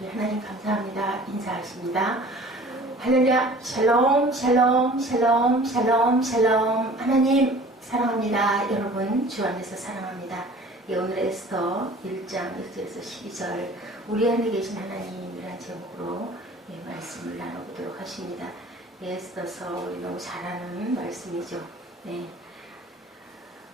우리 하나님 감사합니다. 인사하십니다. 할렐루야. 샬롬 샬롬 샬롬 샬롬 샬롬. 하나님 사랑합니다. 여러분 주 안에서 사랑합니다. 예, 오늘 에스더 1장 1절에서 12절 우리 안에 계신 하나님이란 제목으로 말씀을 나눠보도록 하십니다. 에스더서 우리 너무 잘 아는 말씀이죠. 네.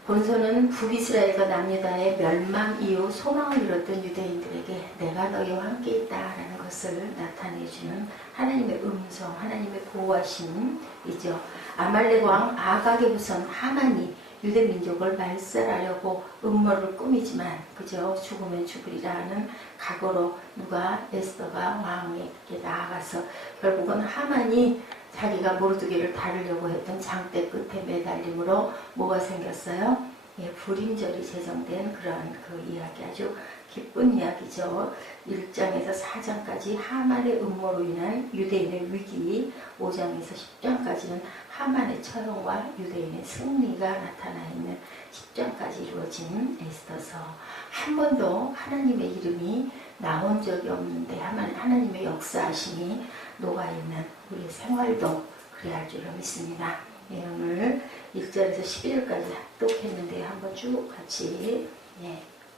본서는 북이스라엘과 남유다의 멸망 이후 소망을 잃었던 유대인들에게 내가 너희와 함께 있다라는 것을 나타내주는 하나님의 음성, 하나님의 보호하심이죠. 아말렉 왕 아각의 후손 하만이 유대 민족을 말살하려고 음모를 꾸미지만 그저 죽으면 죽으리라는 각오로 누가 에스더가 왕에게 나아가서 결국은 하만이 자기가 모르드게를 다루려고 했던 장대 끝에 매달림으로 뭐가 생겼어요? 예, 불임절이 제정된 그런 그 이야기, 아주 기쁜 이야기죠. 1장에서 4장까지 하만의 음모로 인한 유대인의 위기, 5장에서 10장까지는 하만의 처형과 유대인의 승리가 나타나 있는 10장까지 이루어진 에스더서. 한 번도 하나님의 이름이 나온 적이 없는데 하나님의 역사하심이 녹아있는 우리 생활도 그래야 할 줄로 믿습니다. 예, 오늘 1절에서 11절까지 합독했는데 한번 쭉 같이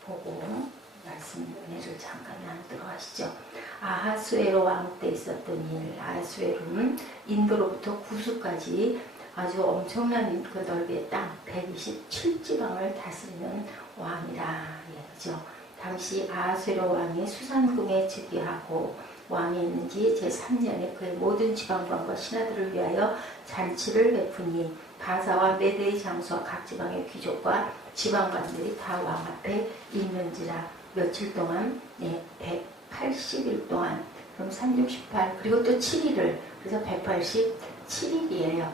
보고 말씀 은혜를 잠깐 나누도록 하시죠. 아하수에로 왕 때 있었던 일. 아하수에로는 인도로부터 구수까지 아주 엄청난 그 넓이의 땅 127지방을 다스리는 왕이라 얘기죠. 당시 아하수에로 왕이 수산궁에 즉위하고 왕이 있는 지 제3년에 그의 모든 지방관과 신하들을 위하여 잔치를 베푸니 바사와 메대의 장수와 각 지방의 귀족과 지방관들이 다 왕 앞에 있는지라. 며칠 동안 180일 동안, 그럼 368 그리고 또 7일을, 그래서 187일이에요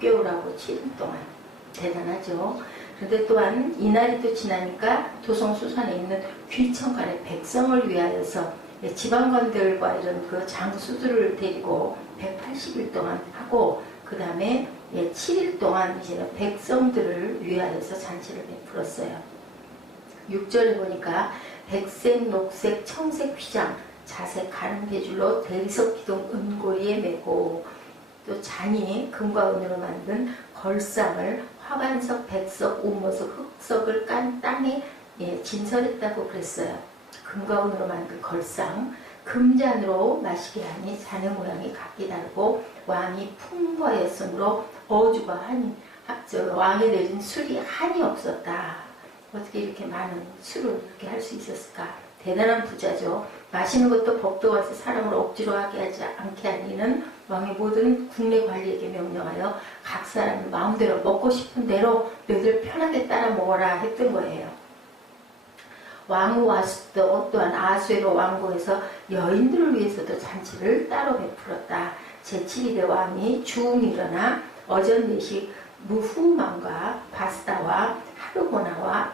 6개월하고 7일 동안. 대단하죠. 그런데 또한 이날이 또 지나니까 도성수산에 있는 귀천간의 백성을 위하여서 지방관들과 이런 그 장수들을 데리고 180일 동안 하고, 그 다음에 7일 동안 이제 백성들을 위하여서 잔치를 베풀었어요. 6절에 보니까 백색, 녹색, 청색 휘장, 자색 가는 배줄로 대리석 기둥 은고리에 메고, 또 잔이 금과 은으로 만든 걸상을 화관석, 백석, 우모석, 흑석을 깐 땅에 진설했다고 그랬어요. 금과 은으로 만든 걸상, 금잔으로 마시게 하니 잔의 모양이 각기 다르고 왕이 풍부하였으므로 어주가 왕이 내린 술이 한이 없었다. 어떻게 이렇게 많은 술을 이렇게 할 수 있었을까? 대단한 부자죠. 마시는 것도 법도 와서 사람을 억지로 하지 않게 하니는 왕의 모든 국내 관리에게 명령하여 각 사람이 마음대로 먹고 싶은 대로 너희들 편하게 따라 먹어라 했던 거예요. 왕후 와스도 또한 아하수에로 왕궁에서 여인들을 위해서도 잔치를 따로 베풀었다. 제7일에 왕이 주웅 일어나 어전내식 무후만과 바스다와 하르보나와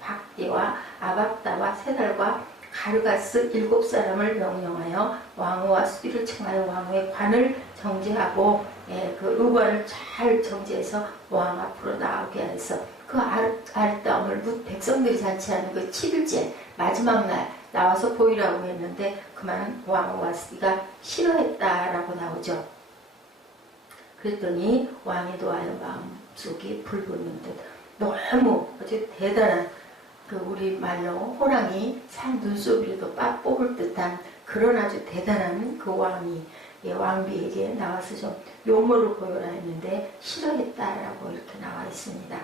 박디와 아박다와 세달과 가르가스 7사람을 명령하여 왕후와 수비를 청하여 왕후의 관을 정지하고 그 의관을 잘 정지해서 왕 앞으로 나오게 해서 그 아름다움을 백성들이 잔치하는 그 7일째 마지막 날 나와서 보이라고 했는데 그만 왕후와 수비가 싫어했다라고 나오죠. 그랬더니 왕이 도하여 마음속이 불붙는 듯 너무 아주 대단한, 그 우리 말로 호랑이 산 눈썹이라도 빡 뽑을 듯한 그런 아주 대단한 그 왕이 왕비에게 나와서 좀 용모를 보여라 했는데 싫어했다라고 이렇게 나와 있습니다.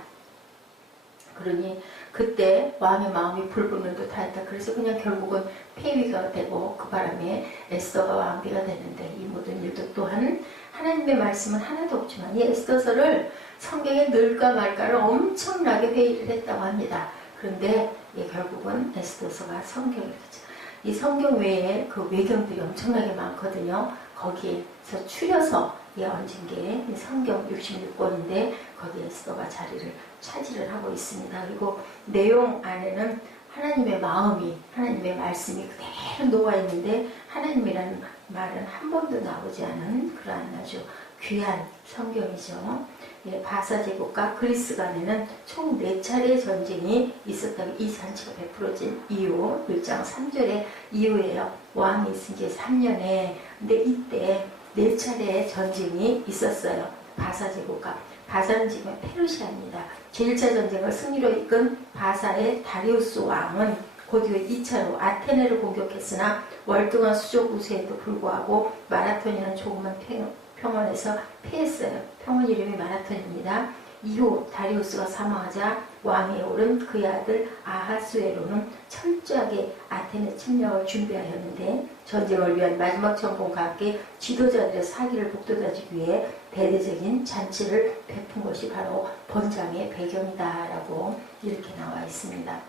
그러니 그때 왕의 마음이 불붙는 듯 하였다. 그래서 그냥 결국은 폐위가 되고 그 바람에 에스더가 왕비가 되는데, 이 모든 일도 또한 하나님의 말씀은 하나도 없지만 이 에스더서를 성경에 넣을까 말까를 엄청나게 회의를 했다고 합니다. 그런데 결국은 에스더서가 성경이겠죠. 이 성경 외에 그 외경들이 엄청나게 많거든요. 거기에서 추려서 얹은 게 성경 66권인데 거기에 에스더가 자리를 차지를 하고 있습니다. 그리고 내용 안에는 하나님의 마음이, 하나님의 말씀이 그대로 녹아 있는데 하나님이라는 말은 한 번도 나오지 않은 그러한 아주 귀한 성경이죠. 예, 바사 제국과 그리스 간에는 총 4차례의 전쟁이 있었던 이 잔치가 베풀어진 이유 1장 3절의 이유예요. 왕이 있은 지 3년에 근데 이때 4차례의 전쟁이 있었어요. 바사 제국과 바사는 지금 페르시아입니다. 제1차 전쟁을 승리로 이끈 바사의 다리우스 왕은 그 뒤에 2차로 아테네를 공격했으나 월등한 수족 우세에도 불구하고 마라톤이라는 조그만 평원에서 패했어요. 평원 이름이 마라톤입니다. 이후 다리우스가 사망하자 왕위에 오른 그의 아들 아하수에로는 철저하게 아테네 침략을 준비하였는데 전쟁을 위한 마지막 전공과 함께 지도자들의 사기를 북돋아주기 위해 대대적인 잔치를 베푼 것이 바로 본장의 배경이다라고 이렇게 나와 있습니다.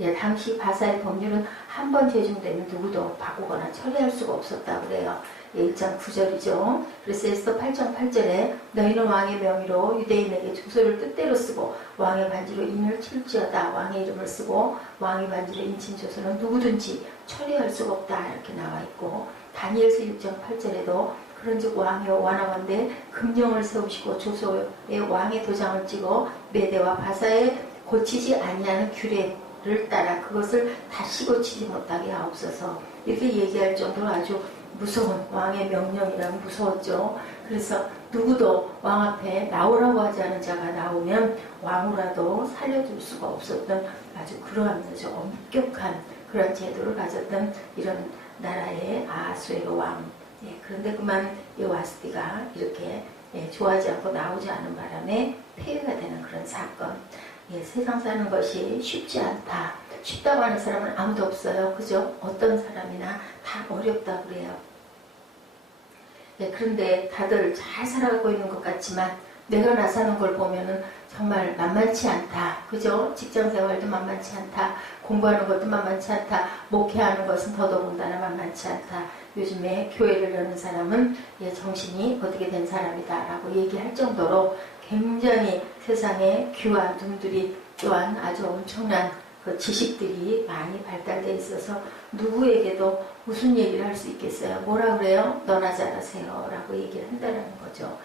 예, 당시 바사의 법률은 한 번 제정되면 누구도 바꾸거나 처리할 수가 없었다고 그래요. 1장 9절이죠. 그래서 에스더 8장 8절에 너희는 왕의 명의로 유대인에게 조서를 뜻대로 쓰고 왕의 반지로 인을 칠지어다. 왕의 이름을 쓰고 왕의 반지로 인친 조서는 누구든지 처리할 수가 없다. 이렇게 나와 있고 다니엘서 6장 8절에도 그런즉 왕이여 원하건대 금령을 세우시고 조서에 왕의 도장을 찍어 메대와 바사에 고치지 아니하는 규례를 따라 그것을 다시 고치지 못하게 하옵소서. 이렇게 얘기할 정도로 아주 무서운 왕의 명령이라면 무서웠죠. 그래서 누구도 왕 앞에 나오라고 하지 않은 자가 나오면 왕으로라도 살려줄 수가 없었던 아주 그러한 아주 엄격한 그런 제도를 가졌던 이런 나라의 아하수에로 왕. 예, 그런데 그만 이 와스티가 이렇게 좋아하지 않고 나오지 않은 바람에 폐위가 되는 그런 사건. 예, 세상 사는 것이 쉽지 않다. 쉽다고 하는 사람은 아무도 없어요. 그죠? 어떤 사람이나 다 어렵다고 그래요. 예, 그런데 다들 잘 살아가고 있는 것 같지만 내가 나서는 걸 보면은 정말 만만치 않다. 그죠? 직장생활도 만만치 않다. 공부하는 것도 만만치 않다. 목회하는 것은 더더군다나 만만치 않다. 요즘에 교회를 여는 사람은 정신이 어떻게 된 사람이다 라고 얘기할 정도로 굉장히 세상에 귀와 눈들이 또한 아주 엄청난 그 지식들이 많이 발달되어 있어서 누구에게도 무슨 얘기를 할 수 있겠어요? 뭐라 그래요? 너나 잘하세요 라고 얘기를 한다는 거죠.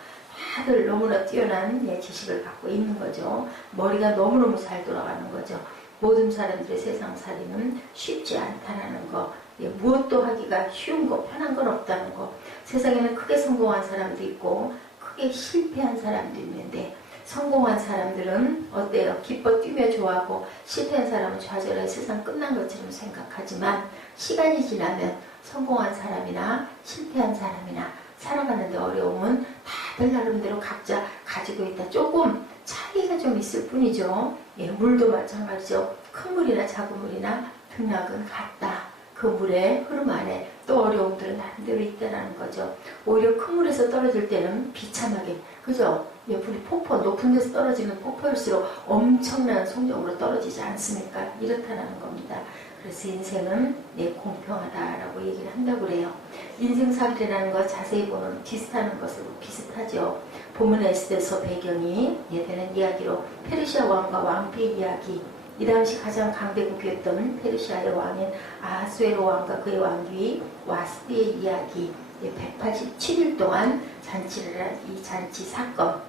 다들 너무나 뛰어난 지식을 갖고 있는 거죠. 머리가 너무너무 잘 돌아가는 거죠. 모든 사람들의 세상살이는 쉽지 않다는 거, 무엇도 하기가 쉬운 거, 편한 건 없다는 거. 세상에는 크게 성공한 사람도 있고 크게 실패한 사람도 있는데 성공한 사람들은 어때요? 기뻐 뛰며 좋아하고 실패한 사람은 좌절해 세상 끝난 것처럼 생각하지만 시간이 지나면 성공한 사람이나 실패한 사람이나 살아가는데 어려움은 다들 나름대로 각자 가지고 있다. 조금 차이가 좀 있을 뿐이죠. 물도 마찬가지죠. 큰 물이나 작은 물이나 등락은 같다. 그 물의 흐름 안에 또 어려움들은 나름대로 있다는 거죠. 오히려 큰 물에서 떨어질 때는 비참하게, 그죠? 불이 폭포, 높은 데서 떨어지는 폭포일수록 엄청난 속력으로 떨어지지 않습니까? 이렇다는 겁니다. 그래서 인생은 공평하다라고 얘기를 한다고 그래요. 인생살이라는 거 자세히 보면 비슷하는 것으로 비슷하죠. 본문의 에스더서 배경이 되는 이야기로 페르시아 왕과 왕비의 이야기, 이 당시 가장 강대국이었던 페르시아의 왕인 아하수에로 왕과 그의 왕비 와스티의 이야기, 187일 동안 잔치를 한 이 잔치 사건.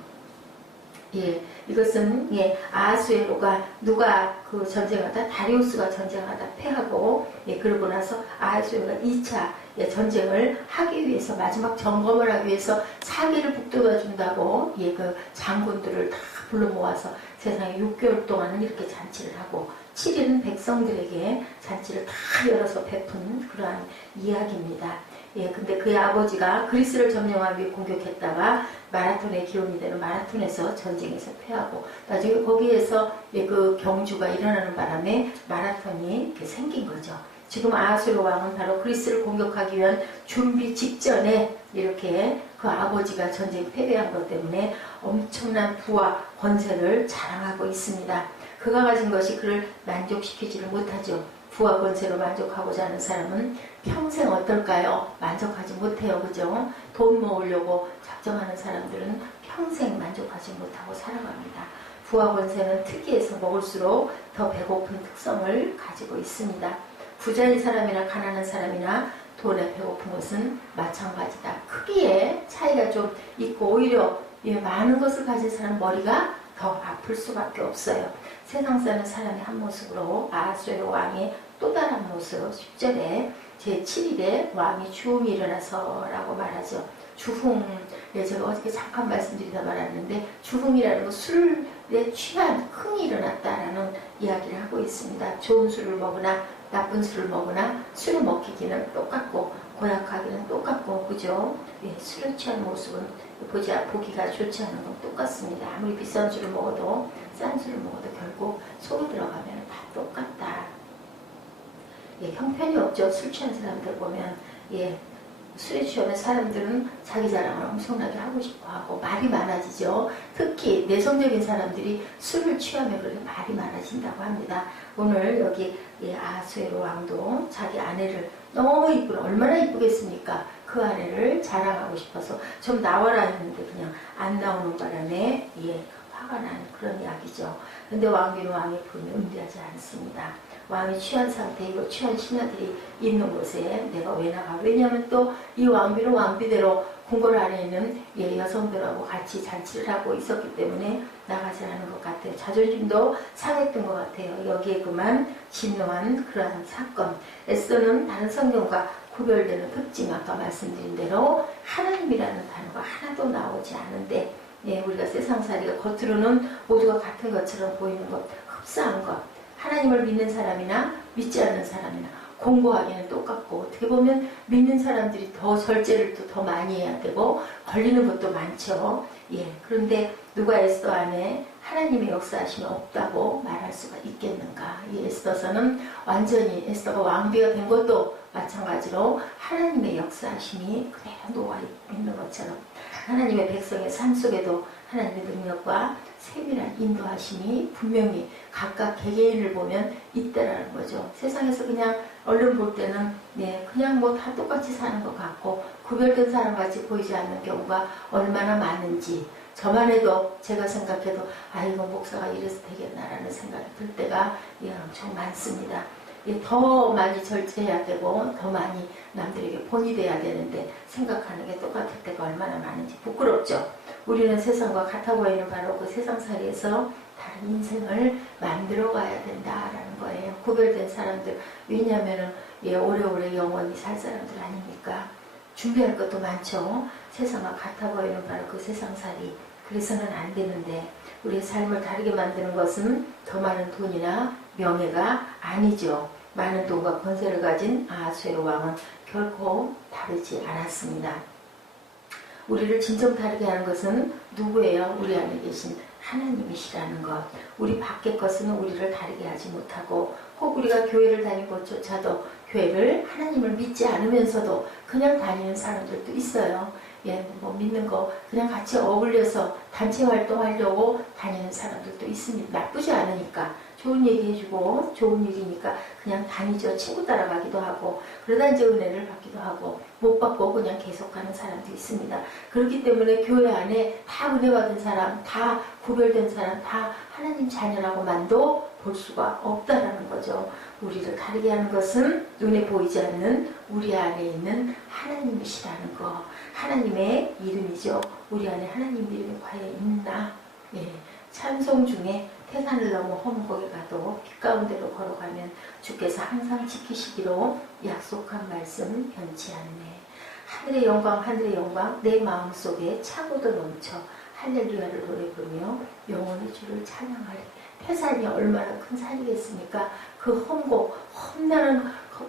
이것은 아하수에로가 누가 그 전쟁하다 다리우스가 전쟁하다 패하고 그러고 나서 아하수에로가 2차 전쟁을 하기 위해서 마지막 점검을 하기 위해서 사기를 북돋아 준다고 그 장군들을 다 불러 모아서 세상에 6개월 동안은 이렇게 잔치를 하고 7일은 백성들에게 잔치를 다 열어서 베푼 그러한 이야기입니다. 근데 그의 아버지가 그리스를 점령하기 위해 공격했다가 마라톤의 기원이 되는 마라톤에서 전쟁에서 패하고 나중에 거기에서 그 경주가 일어나는 바람에 마라톤이 이렇게 생긴 거죠. 지금 아하수에로 왕은 바로 그리스를 공격하기 위한 준비 직전에 이렇게 그 아버지가 전쟁 패배한 것 때문에 엄청난 부와 권세를 자랑하고 있습니다. 그가 가진 것이 그를 만족시키지를 못하죠. 부와 권세로 만족하고자 하는 사람은 평생 어떨까요? 만족하지 못해요. 그죠? 돈 모으려고 작정하는 사람들은 평생 만족하지 못하고 살아갑니다. 부와 권세는 특이해서 먹을수록 더 배고픈 특성을 가지고 있습니다. 부자인 사람이나 가난한 사람이나 돈에 배고픈 것은 마찬가지다. 크기에 차이가 좀 있고 오히려 많은 것을 가진 사람 머리가 더 아플 수밖에 없어요. 세상 사는 사람의 한 모습으로 아하수에로 왕의 또 다른 모습 10절에 제7일에 왕이 주흥이 일어나서 라고 말하죠. 주흥, 제가 어저께 잠깐 말씀드리다 말았는데 주흥이라는 건 술에 취한 흥이 일어났다라는 이야기를 하고 있습니다. 좋은 술을 먹으나 나쁜 술을 먹으나 술에 먹히기는 똑같고 고약하기는 똑같고 그죠? 술에 취한 모습은 보기가 좋지 않은 건 똑같습니다. 아무리 비싼 술을 먹어도 싼 술을 먹어도 결국 속에 들어가면 다 똑같다. 형편이 없죠. 술 취한 사람들 보면 술에 취하면 사람들은 자기 자랑을 엄청나게 하고 싶어하고 말이 많아지죠. 특히 내성적인 사람들이 술을 취하면 그렇게 말이 많아진다고 합니다. 오늘 여기 아하수에로 왕도 자기 아내를 너무 이쁘게 얼마나 이쁘겠습니까? 그 아내를 자랑하고 싶어서 좀 나와라 했는데 그냥 안 나오는 바람에 화가 난 그런 이야기죠. 근데 왕비는 왕의 부름에 응대하지 않습니다. 왕이 취한 상태이고 취한 신하들이 있는 곳에 내가 왜 나가? 왜냐하면 또 이 왕비는 왕비대로 궁궐 안에 있는 여성들하고 같이 잔치를 하고 있었기 때문에 나가지 않은 것 같아요. 자존심도 상했던 것 같아요. 여기에 그만 진노한 그러한 사건. 에스더는 다른 성경과 구별되는 특징, 아까 말씀드린 대로 하나님이라는 단어가 하나도 나오지 않은데 우리가 세상살이가 겉으로는 모두가 같은 것처럼 보이는 것, 흡사한 것, 하나님을 믿는 사람이나 믿지 않는 사람이나 공고하기는 똑같고 어떻게 보면 믿는 사람들이 더 절제를 또 더 많이 해야 되고 걸리는 것도 많죠. 그런데 누가 에스더 안에 하나님의 역사하심이 없다고 말할 수가 있겠는가? 이 에스더서는 완전히 에스더가 왕비가 된 것도 마찬가지로 하나님의 역사하심이 그대로 녹아 있는 것처럼 하나님의 백성의 삶 속에도 하나님의 능력과 세밀한 인도하심이 분명히 각각 개개인을 보면 있다라는 거죠. 세상에서 그냥 얼른 볼 때는 그냥 뭐 다 똑같이 사는 것 같고 구별된 사람같이 보이지 않는 경우가 얼마나 많은지 저만 해도 제가 생각해도 이거 목사가 이래서 되겠나라는 생각이 들 때가 엄청 많습니다. 더 많이 절제해야 되고 더 많이 남들에게 본이 돼야 되는데 생각하는 게 똑같을 때가 얼마나 많은지 부끄럽죠. 우리는 세상과 같아 보이는 바로 그 세상살이에서 다른 인생을 만들어 가야 된다라는 거예요. 구별된 사람들, 왜냐하면 오래오래 영원히 살 사람들 아닙니까? 준비할 것도 많죠. 세상과 같아 보이는 바로 그 세상살이, 그래서는 안 되는데 우리의 삶을 다르게 만드는 것은 더 많은 돈이나 명예가 아니죠. 많은 돈과 권세를 가진 아하수에로 왕은 결코 다르지 않았습니다. 우리를 진정 다르게 하는 것은 누구예요? 우리 안에 계신 하나님이시라는 것. 우리 밖의 것은 우리를 다르게 하지 못하고 혹 우리가 교회를 다니는 것조차도 교회를 하나님을 믿지 않으면서도 그냥 다니는 사람들도 있어요. 뭐 믿는 거 그냥 같이 어울려서 단체 활동하려고 다니는 사람들도 있습니다. 나쁘지 않으니까 좋은 얘기 해주고 좋은 일이니까 그냥 다니죠. 친구 따라가기도 하고 그러다 이제 은혜를 받기도 하고 못 받고 그냥 계속하는 사람도 있습니다. 그렇기 때문에 교회 안에 다 은혜 받은 사람, 다 구별된 사람, 다 하나님 자녀라고만도 볼 수가 없다라는 거죠. 우리를 다르게 하는 것은 눈에 보이지 않는 우리 안에 있는 하나님이시라는 거. 하나님의 이름이죠. 우리 안에 하나님 이름이 과연 있나? 찬송 중에 태산을 넘어 험곡에 가도 빛 가운데로 걸어가면 주께서 항상 지키시기로 약속한 말씀 변치 않네. 하늘의 영광 하늘의 영광 내 마음속에 차고도 넘쳐 할렐루야를 노래 부르며 영원히 주를 찬양하리. 태산이 얼마나 큰 산이겠습니까? 그 험곡 험나는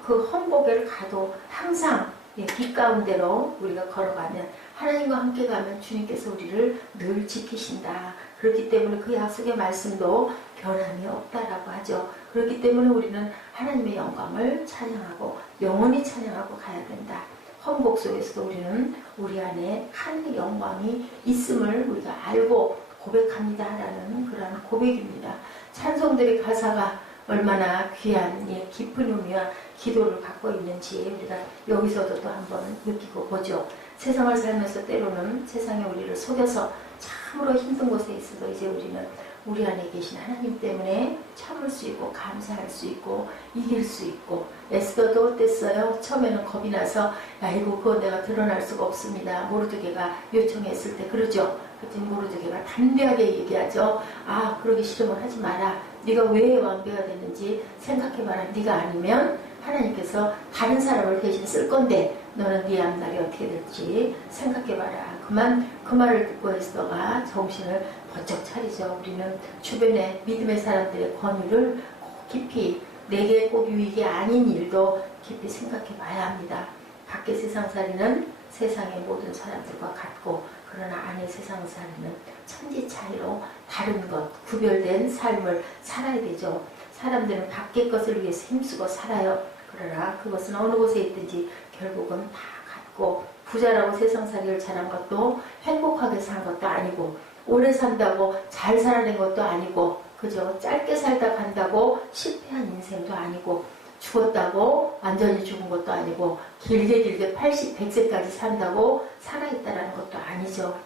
그 험곡에를 가도 항상 빛 가운데로 우리가 걸어가면 하나님과 함께 가면 주님께서 우리를 늘 지키신다. 그렇기 때문에 그 약속의 말씀도 변함이 없다라고 하죠. 그렇기 때문에 우리는 하나님의 영광을 찬양하고 영원히 찬양하고 가야 된다. 험곡 속에서도 우리는 우리 안에 하나님의 영광이 있음을 우리가 알고 고백합니다라는 그런 고백입니다. 찬송들의 가사가 얼마나 귀한 깊은 의미와 기도를 갖고 있는지 우리가 여기서도 또 한번 느끼고 보죠. 세상을 살면서 때로는 세상에 우리를 속여서 참으로 힘든 곳에 있어도 이제 우리는 우리 안에 계신 하나님 때문에 참을 수 있고 감사할 수 있고 이길 수 있고. 에스더도 어땠어요? 처음에는 겁이 나서 아이고 그거 내가 드러날 수가 없습니다. 모르드게가 요청했을 때 그러죠. 그랬더니 모르드게가 담대하게 얘기하죠. 아 그러기 싫으면 하지 마라. 네가 왜 왕비가 됐는지 생각해봐라. 네가 아니면 하나님께서 다른 사람을 대신 쓸 건데 너는 네 앞날이 어떻게 될지 생각해봐라. 그 말을 듣고 에스더가 정신을 번쩍 차리죠. 우리는 주변에 믿음의 사람들의 권유를 깊이 내게 꼭 유익이 아닌 일도 깊이 생각해 봐야 합니다. 밖의 세상살이는 세상의 모든 사람들과 같고 그러나 안의 세상살이는 천지 차이로 다른 것, 구별된 삶을 살아야 되죠. 사람들은 밖의 것을 위해서 힘쓰고 살아요. 그러나 그것은 어느 곳에 있든지 결국은 다 같고 부자라고 세상살이를 잘한 것도 행복하게 산 것도 아니고 오래 산다고 잘 살아낸 것도 아니고 그죠? 짧게 살다 간다고 실패한 인생도 아니고 죽었다고 완전히 죽은 것도 아니고 길게 80, 100세까지 산다고 살아있다라는 것도 아니죠.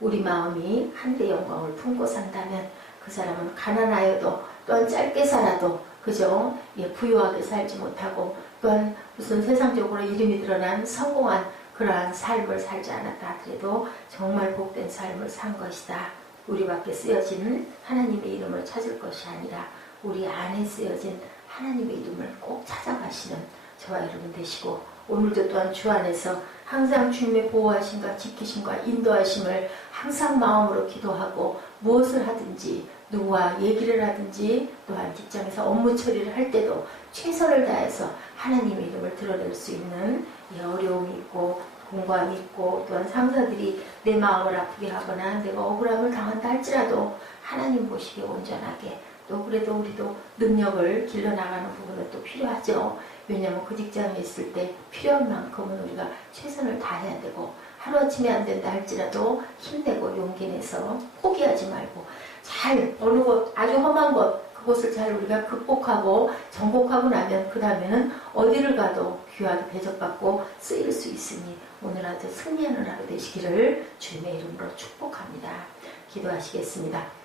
우리 마음이 한대 영광을 품고 산다면 그 사람은 가난하여도 또한 짧게 살아도 그죠? 예, 부유하게 살지 못하고 또한 무슨 세상적으로 이름이 드러난 성공한 그러한 삶을 살지 않았다 하더라도 정말 복된 삶을 산 것이다. 우리 밖에 쓰여진 하나님의 이름을 찾을 것이 아니라 우리 안에 쓰여진 하나님의 이름을 꼭 찾아가시는 저와 여러분 되시고 오늘도 또한 주 안에서 항상 주님의 보호하심과 지키심과 인도하심을 항상 마음으로 기도하고 무엇을 하든지 누구와 얘기를 하든지 또한 직장에서 업무 처리를 할 때도 최선을 다해서 하나님의 이름을 드러낼 수 있는 어려움이 있고 공감이 있고 또한 상사들이 내 마음을 아프게 하거나 내가 억울함을 당한다 할지라도 하나님 보시기에 온전하게 또 그래도 우리도 능력을 길러나가는 부분은 또 필요하죠. 왜냐하면 그 직장에 있을 때 필요한 만큼은 우리가 최선을 다해야 되고 하루아침에 안 된다 할지라도 힘내고 용기 내서 포기하지 말고 잘 어느 곳 아주 험한 곳 그곳을 잘 우리가 극복하고 정복하고 나면 그 다음에는 어디를 가도 귀하게 대접받고 쓰일 수 있으니 오늘 아주 승리하는 하루 되시기를 주님의 이름으로 축복합니다. 기도하시겠습니다.